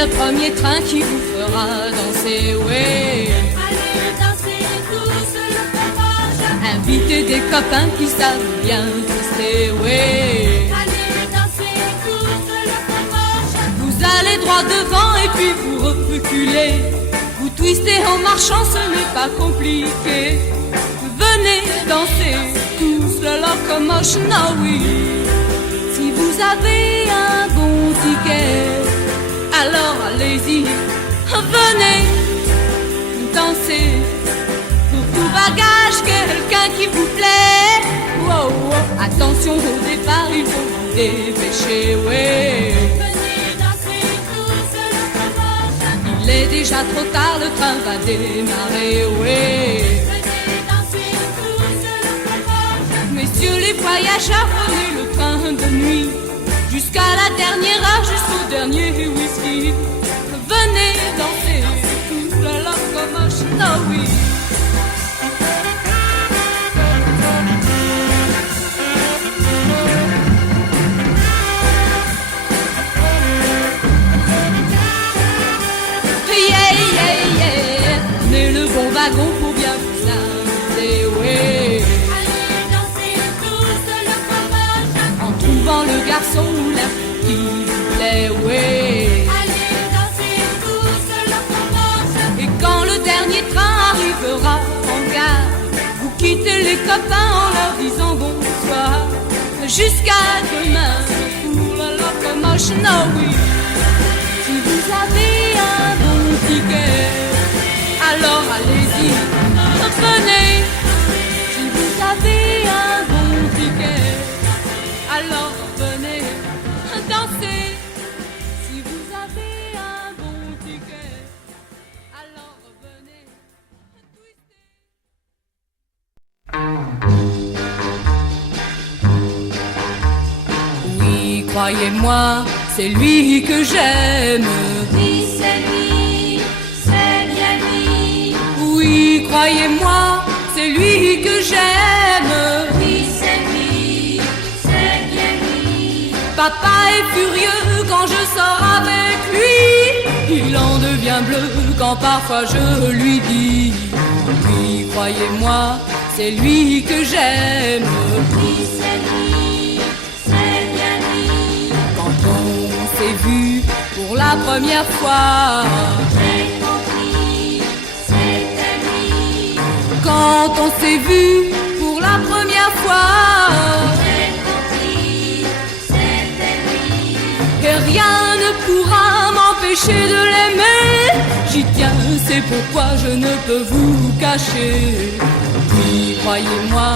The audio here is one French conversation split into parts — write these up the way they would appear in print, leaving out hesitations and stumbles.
le premier train qui vous fera danser, ouais. Allez danser tous le fromage. Invitez des copains qui savent bien twister, ouais. Allez danser tous le fromage. Vous allez droit devant et puis vous reculez. Vous twistez en marchant, ce n'est pas compliqué. Venez danser tous le locomotion, ah oui. Si vous avez un bon ticket, alors allez-y, venez danser. Pour tout bagage, quelqu'un qui vous plaît. Wow, wow. Attention au départ, il faut vous dépêcher, ouais. Venez danser tous le fromage. Il est déjà trop tard, le train va démarrer, ouais. Venez danser tous le fromage. Messieurs les voyageurs, prenez le train de nuit jusqu'à la dernière heure, jusqu'au dernier whisky. Venez danser toute la locomotion, oh oui. Yeah, yeah, yeah. Prenez le bon wagon pour bien vous amuser, ouais. Allez danser tous le fromage. En trouvant le garçon ou la fille qui vous plaît, ouais. Allez danser tous le fromage. Et quand le dernier train arrivera en gare, vous quittez les copains en leur disant bonsoir. Jusqu'à demain pour la locomotion, oh oui. Si vous avez un bon ticket, alors allez-y, venez. Si vous avez un bon ticket, alors venez danser. Si vous avez un bon ticket, alors venez twister. Oui, croyez-moi, c'est lui que j'aime. Oui, c'est lui, c'est bien lui. Oui, croyez-moi, c'est lui que j'aime. Oui, c'est lui, c'est bien lui. Papa est furieux quand je sors avec lui. Il en devient bleu quand parfois je lui dis. Oui, croyez-moi, c'est lui que j'aime. Oui, c'est lui, c'est bien lui. Quand on s'est vu pour la première fois, J'ai compris, c'était lui. quand on s'est vu pour la première fois, J'ai compris, c'était lui. et rien ne pourra m'empêcher de l'aimer. J'y tiens, c'est pourquoi je ne peux vous cacher. Oui, croyez-moi,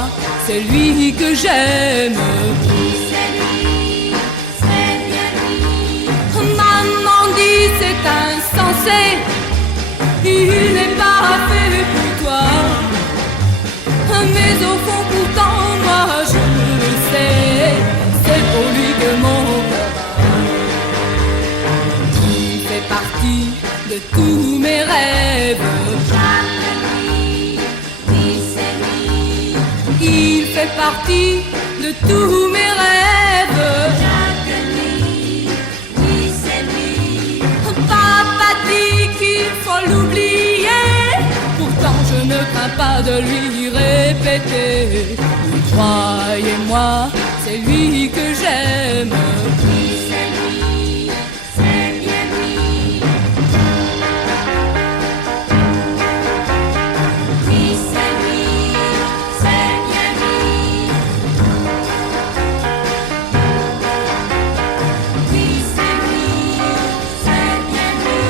c'est lui que j'aime. Oui, c'est lui, c'est bien lui. Maman dit c'est insensé, il n'est pas fait pour toi. Mais au fond pourtant moi je le sais, c'est pour lui que mon cœur bat. Il fait partie de tous mes rêves. Jacques-Louis, oui, c'est lui. Il fait partie de tous mes rêves. Jacques-Louis, oui, c'est lui. Papa dit qu'il faut l'oublier, pourtant je ne crains pas de lui répéter. Croyez-moi, c'est lui que j'aime. Oui, c'est lui, c'est bien lui. Oui, c'est lui, c'est bien lui. Oui, c'est lui, c'est bien lui.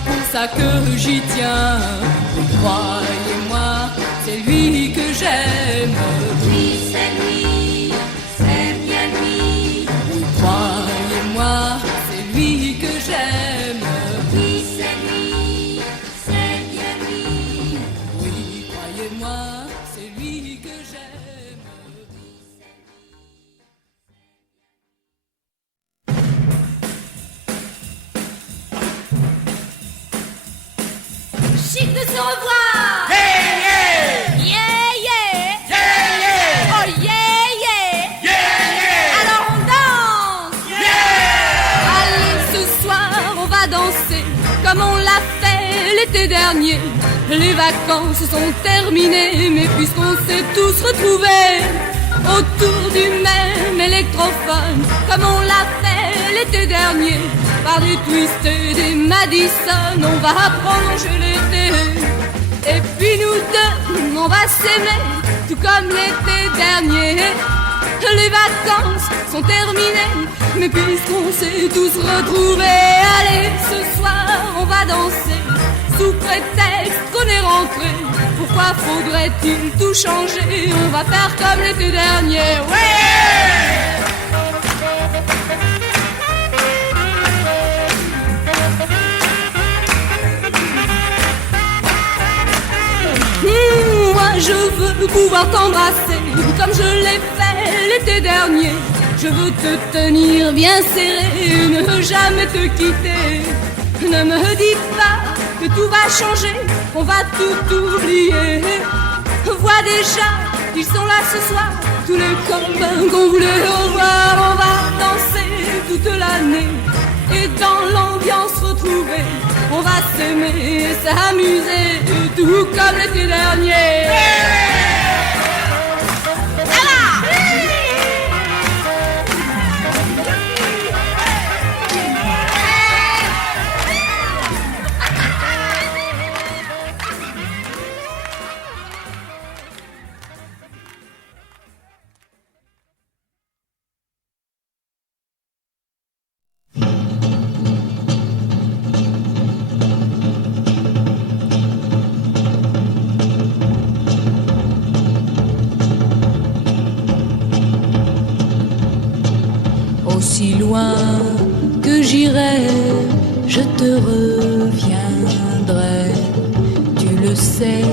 c'est pour ça que j'y tiens. Croyez-moi, c'est lui que j'aime. Oui, c'est lui, c'est bien lui. Croyez-moi, c'est lui que j'aime. Oui, c'est lui, c'est bien lui. Oui, croyez-moi, c'est lui que j'aime. Chic de se revoir. Yeah, yeah, oh yeah, yeah. Alors on danse. Allez, ce soir on va danser comme on l'a fait l'été dernier. Les vacances sont terminées, mais puisqu'on s'est tous retrouvés autour du même électrophone, comme on l'a fait l'été dernier, par des Twist et des Madison, on va prolonger l'été. Et puis nous deux, on va s'aimer, tout comme l'été dernier. Les vacances sont terminées, mais puisqu'on s'est tous retrouvés, allez, ce soir on va danser, sous prétexte qu'on est rentré. Pourquoi faudrait-il tout changer? On va faire comme l'été dernier, ouais! Moi je veux pouvoir t'embrasser comme je l'ai fait l'été dernier. Je veux te tenir bien serré, ne jamais te quitter. Ne me dis pas que tout va changer, qu'on va tout oublier. Vois déjà, ils sont là ce soir, tous les copains qu'on voulait revoir. On va danser toute l'année et dans l'ambiance retrouvée, on va s'aimer et s'amuser, tout comme l'été dernier. Aussi loin que j'irai, je te reviendrai. Tu le sais,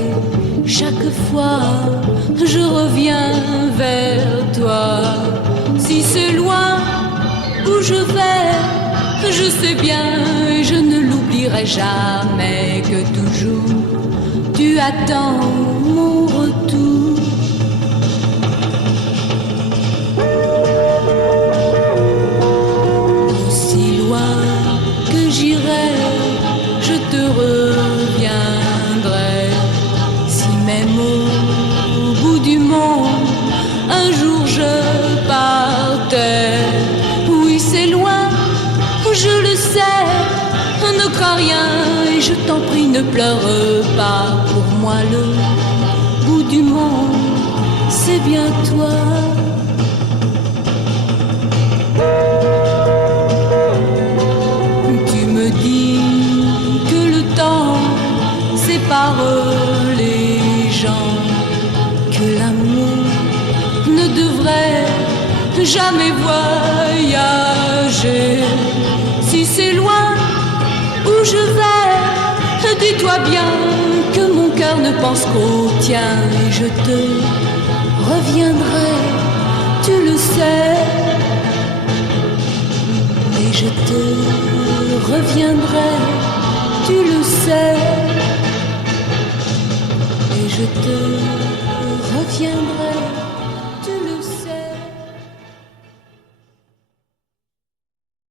chaque fois je reviens vers toi. Si c'est loin où je vais, je sais bien et je ne l'oublierai jamais que toujours tu attends mon retour. J'irai, je te reviendrai. Si même au bout du monde, un jour je partais. Oui, c'est loin, je le sais, ne crains rien et je t'en prie, ne pleure pas. Pour moi, le bout du monde, c'est bien toi. Par les gens, que l'amour ne devrait jamais voyager. Si c'est loin où je vais, dis-toi bien que mon cœur ne pense qu'au tien et je te reviendrai, tu le sais. Et je te reviendrai, tu le sais. Je te reviendrai.